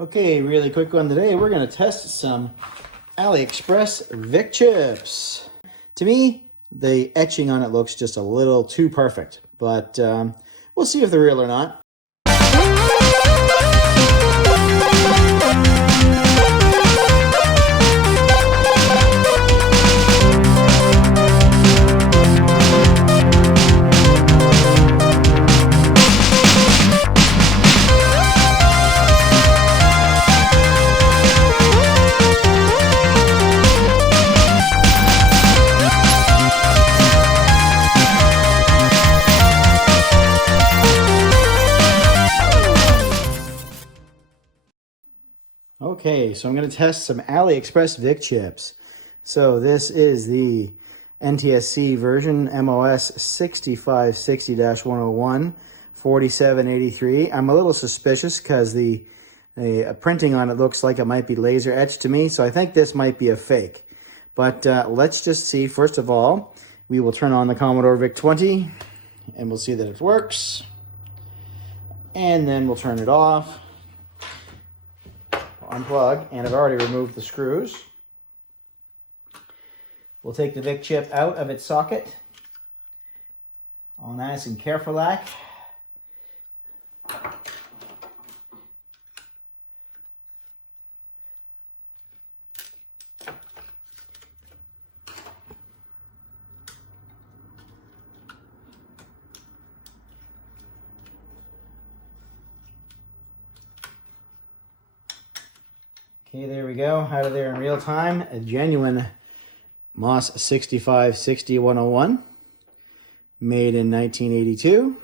Okay, really quick one today. We're going to test some AliExpress VIC chips. To me, the etching on it looks just a little too perfect, but we'll see if they're real or not. Okay, so I'm going to test some AliExpress VIC chips. So this is the NTSC version MOS 6560-101 4783. I'm a little suspicious because the printing on it looks like it might be laser etched to me, so I think this might be a fake. But let's just see. First of all, we will turn on the Commodore VIC 20 and we'll see that it works. And then we'll turn it off. Unplug, and I've already removed the screws. We'll take the VIC chip out of its socket. All nice and careful like. Okay, there we go, out of there in real time. A genuine MOS 6560-101, made in 1982.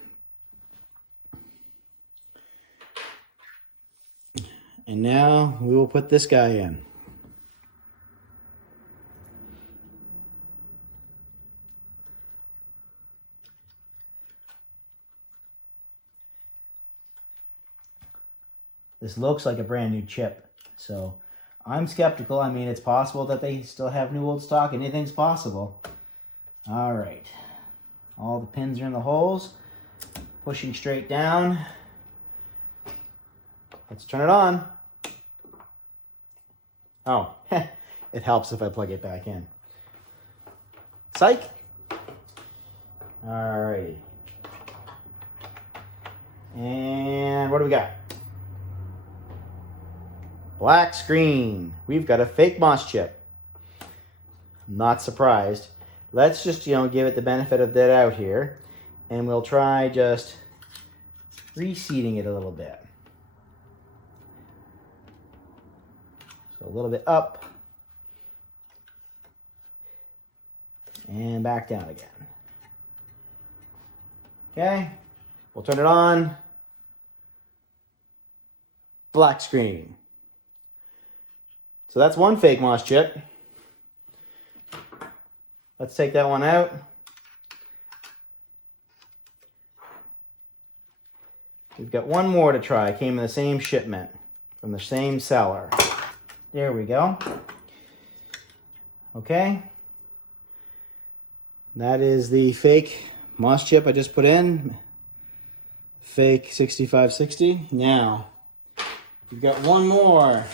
And now we will put this guy in. This looks like a brand new chip. So I'm skeptical. I mean, it's possible that they still have new old stock. Anything's possible. All right. All the pins are in the holes. Pushing straight down. Let's turn it on. Oh, it helps if I plug it back in. Psych. All righty. And what do we got? Black screen. We've got a fake MOS chip. I'm not surprised. Let's just, give it the benefit of the doubt here. And we'll try just reseating it a little bit. So a little bit up. And back down again. Okay. We'll turn it on. Black screen. So that's one fake MOS chip. Let's take that one out. We've got one more to try. Came in the same shipment from the same seller. There we go. Okay. That is the fake MOS chip I just put in. Fake 6560. Now, we've got one more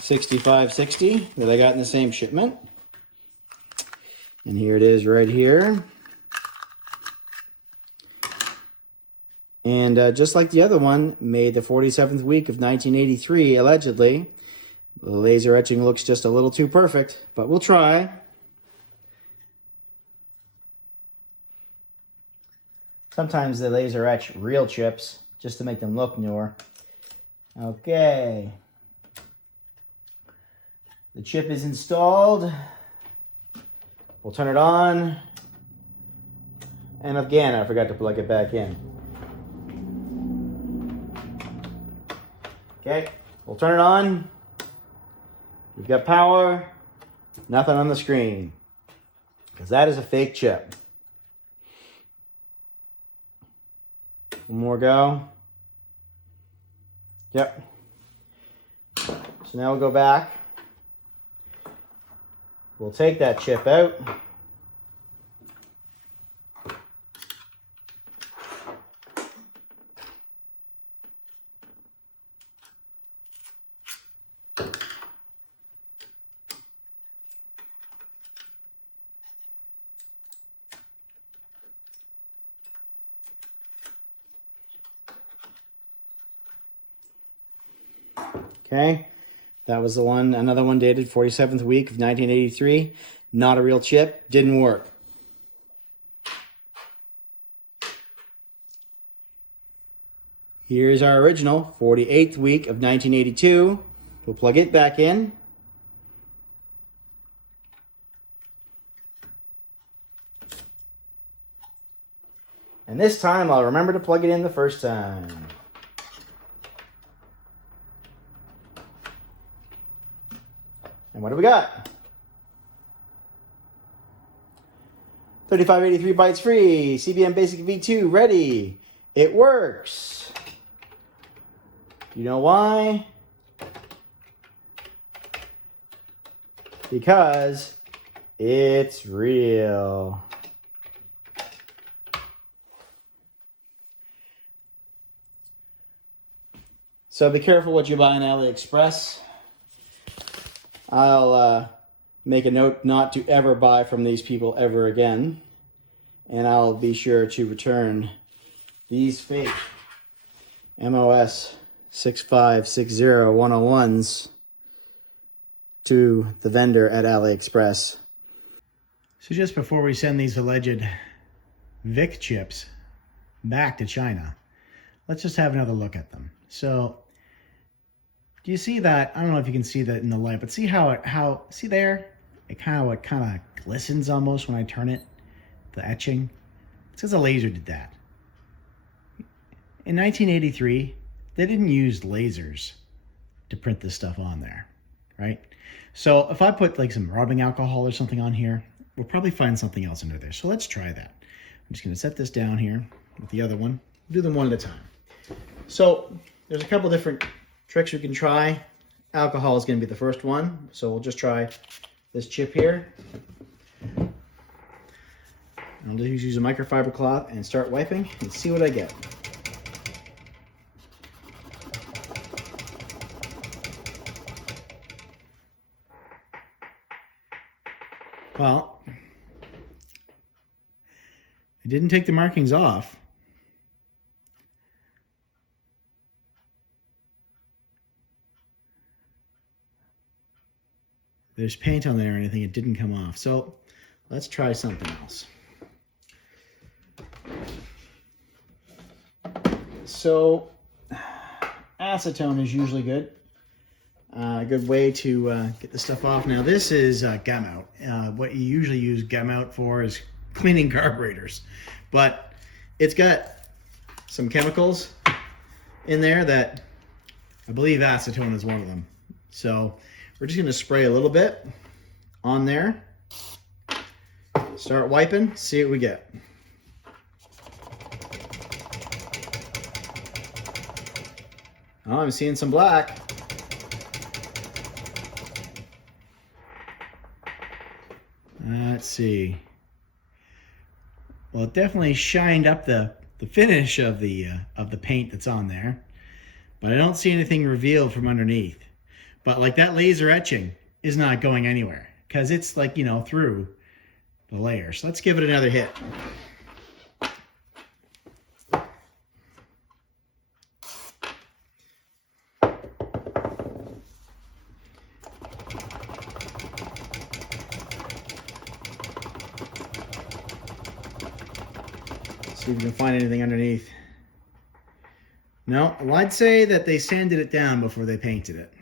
6560 that I got in the same shipment. And here it is right here. And just like the other one, made the 47th week of 1983, allegedly. The laser etching looks just a little too perfect, but we'll try. Sometimes they laser etch real chips just to make them look newer. Okay. The chip is installed. We'll turn it on. And again, I forgot to plug it back in. Okay, we'll turn it on. We've got power. Nothing on the screen. Because that is a fake chip. One more go. Yep. So now we'll go back. We'll take that chip out. Okay, that was the one, another one dated 47th week of 1983. Not a real chip, didn't work. Here's our original, 48th week of 1982. We'll plug it back in. And this time I'll remember to plug it in the first time. And what do we got? 3583 bytes free, CBM Basic V2 ready. It works. You know why? Because it's real. So be careful what you buy on AliExpress. I'll make a note not to ever buy from these people ever again. And I'll be sure to return these fake MOS 6560101s to the vendor at AliExpress. So just before we send these alleged VIC chips back to China, let's just have another look at them. So do you see that? I don't know if you can see that in the light, but see see there? It kind of glistens almost when I turn it, the etching. It's because a laser did that. In 1983, they didn't use lasers to print this stuff on there, right? So if I put like some rubbing alcohol or something on here, we'll probably find something else under there. So let's try that. I'm just gonna set this down here with the other one. Do them one at a time. So there's a couple different tricks we can try. Alcohol is gonna be the first one. So we'll just try this chip here. I'll just use a microfiber cloth and start wiping and see what I get. Well, I didn't take the markings off. There's paint on there or anything, it didn't come off. So let's try something else. So acetone is usually good. A good way to get the stuff off. Now this is gum out. What you usually use gum out for is cleaning carburetors. But it's got some chemicals in there that I believe acetone is one of them. So we're just going to spray a little bit on there. Start wiping, see what we get. Oh, I'm seeing some black. Let's see. Well, it definitely shined up the finish of the paint that's on there, but I don't see anything revealed from underneath. But like that laser etching is not going anywhere because it's like, you know, through the layers. So let's give it another hit. See if we can find anything underneath. No, well, I'd say that they sanded it down before they painted it.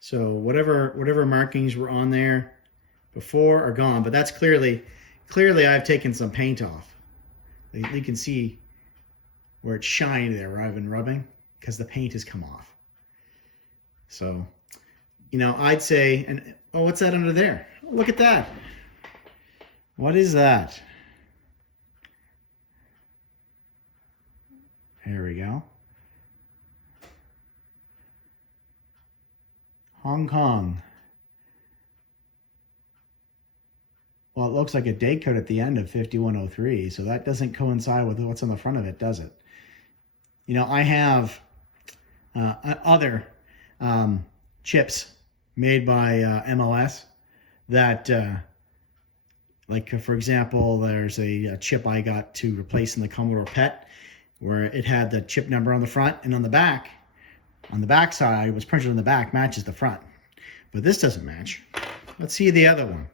So whatever markings were on there before are gone, but that's clearly I've taken some paint off. You can see where it's shined there where I've been rubbing because the paint has come off. So, you know, I'd say, and oh, what's that under there? Look at that. What is that? There we go. Hong Kong. Well, it looks like a date code at the end of 5103, so that doesn't coincide with what's on the front of it, does it? You know, I have other chips made by MOS that, like for example, there's a chip I got to replace in the Commodore PET where it had the chip number on the front and on the back on the back side, what's printed on the back matches the front. But this doesn't match. Let's see the other one.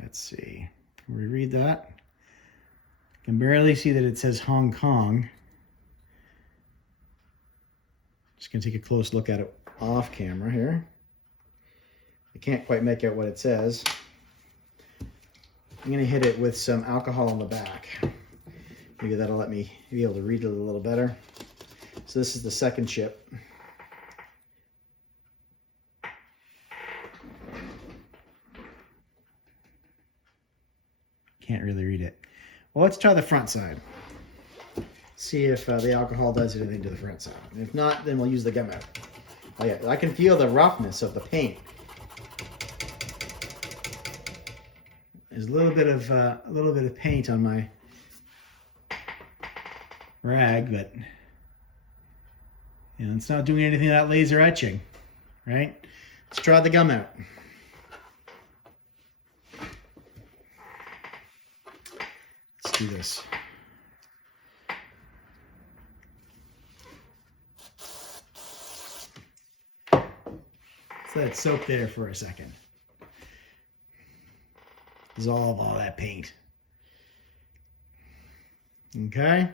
Let's see. Can we read that? I can barely see that it says Hong Kong. Just going to take a close look at it off camera here. I can't quite make out what it says. I'm going to hit it with some alcohol on the back. Maybe that'll let me be able to read it a little better. So this is the second chip. Can't really read it. Well, let's try the front side. See if the alcohol does anything to the front side. And if not, then we'll use the gum out. Oh yeah, I can feel the roughness of the paint. There's a little bit of paint on my rag, but you know, it's not doing anything to that laser etching, right? Let's try the gum out. Let's do this. Let it soak there for a second. Dissolve all that paint. Okay.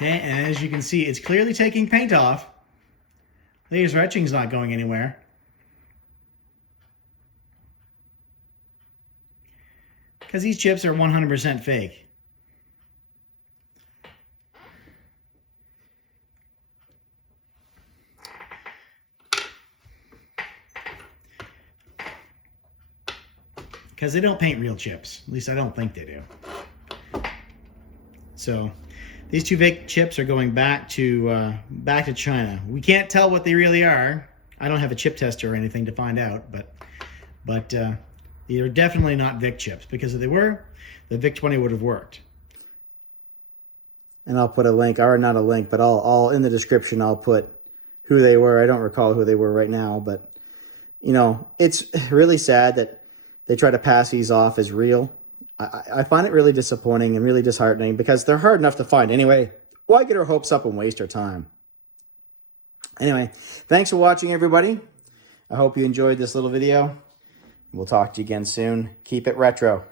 Okay, and as you can see, it's clearly taking paint off. Laser etching's not going anywhere. Because these chips are 100% fake. Because they don't paint real chips. At least I don't think they do. So these two VIC chips are going back to China. We can't tell what they really are. I don't have a chip tester or anything to find out, but they're definitely not VIC chips, because if they were, the VIC-20 would have worked. And I'll put a link, or not a link, but I'll in the description I'll put who they were. I don't recall who they were right now, but you know, it's really sad that they try to pass these off as real. I find it really disappointing and really disheartening, because they're hard enough to find anyway. Why get our hopes up and waste our time? Anyway, thanks for watching, everybody. I hope you enjoyed this little video. We'll talk to you again soon. Keep it retro.